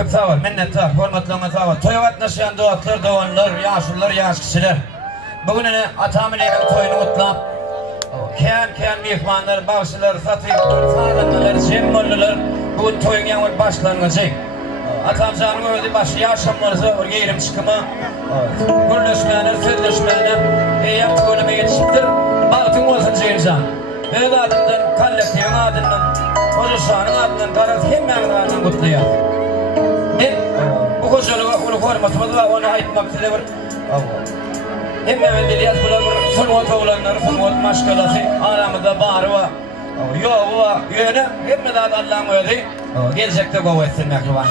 Çok sağ ol, minnettar, hormatlarına sağ ol. Toya vatnaşayan doğatlar, doğanlar, yaşlılar, yaş kişiler. Bugün atamın evin toyunu mutlap. Keyan mihmanlar, bağışçılar, satıyıklar, sağlanmalar, cemmollular. Bugün toyun yağmur başlanacak. Atam canım öldü başı yaşamlarızı, oraya yerim çıkımı. Gürleşmeyenler, sözleşmeyenler, eyyem tuğuleme yetişiptir. Baltın olsun Ceyircan. Öz adından, kallektiğin adından, Hocuşanın adından, Karaz hemmenin adından kutluyum. Ben bu koşuluğa onu hormatımız var, onu aytmak istedim. Hemmenin diliyaz bular, fırmot oğlanları, fırmot maşkalası, aramızda bağrı var. Yolu var, yönü, hemmeden Allah'ın ödü. Gelecekte kova etsin mekrubanlar.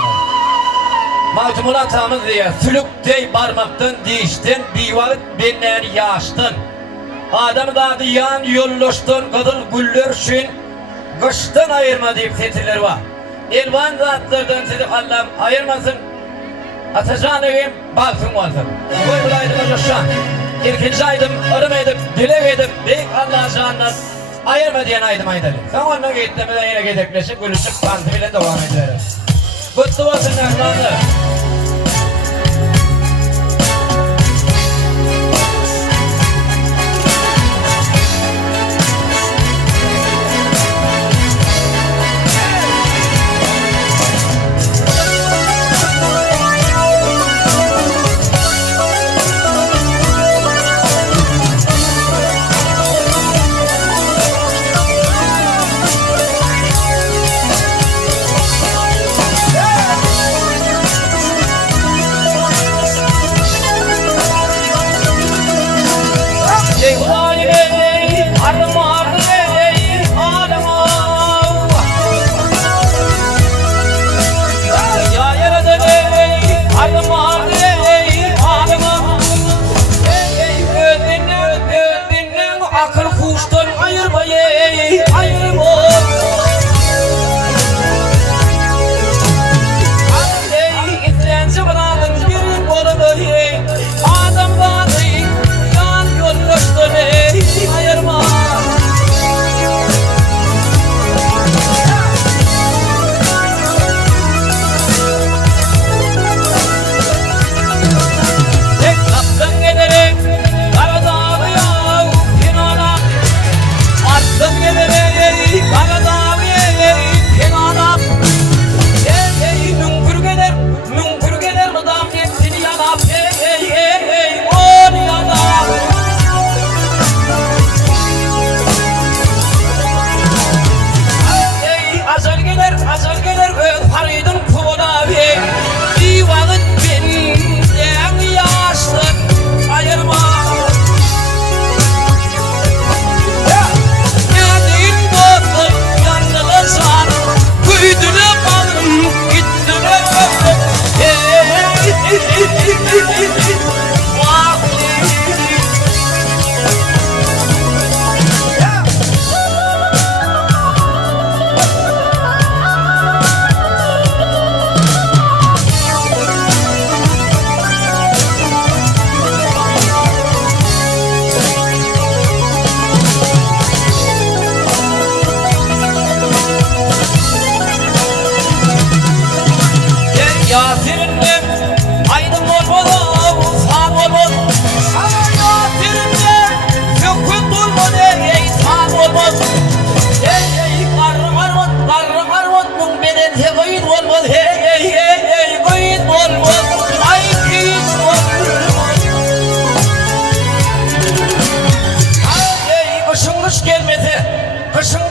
Mağtumul atamız diye, sülük dey barmaktan, değiştin, bir vakit benler yaştın. Adamı da yan yollaştın, kadın güller şün, kıştan ayırma deyip setirleri var. Elvan zatlardan sizi Allah'ım ayırmasın, atacağın evim baktım olsun. Koy bulaydım hocam, İlkinci aydım, arım edip, dilek edip, deyik Allah'a canlar ayırma diyen aydım aydalı. Sen onunla gittiğimizden yine gedekleşip, gülüşüp, kantı bile devam ederiz. Kutlu olsun ekranlar.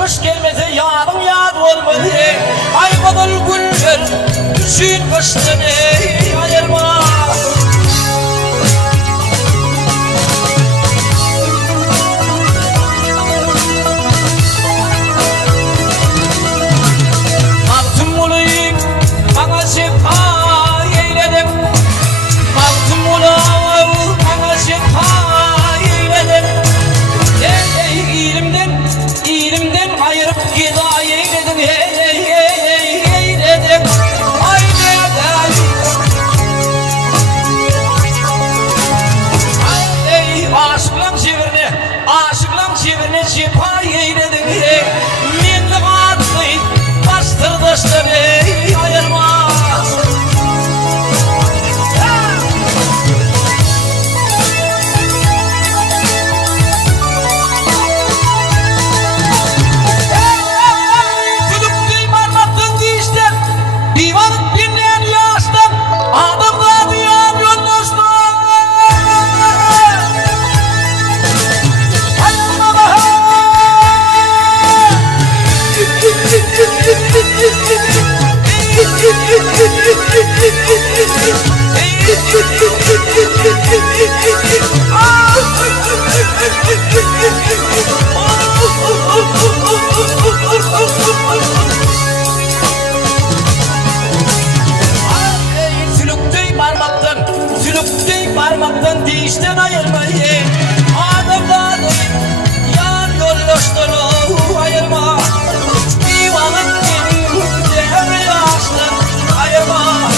Kış gelmese yarım yağ olmadı. Ay kadar güller düşün kıştan ayırma. Altın olayım bana şefa eyledim. Altın olayım bana şefa eyledim. İlimden ayırıp gida eyledim. Eyledim. Ay ne Sülüktey parmaktan dişten ayırmayı adamlar yar yoldaştan ayırma divanın devre yaştan ayırma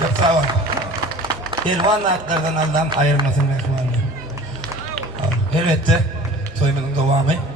Çok sağ ol. Elvan atlardan Allah'ım ayırmasın mehmanını. Elbette soyumunun devamı.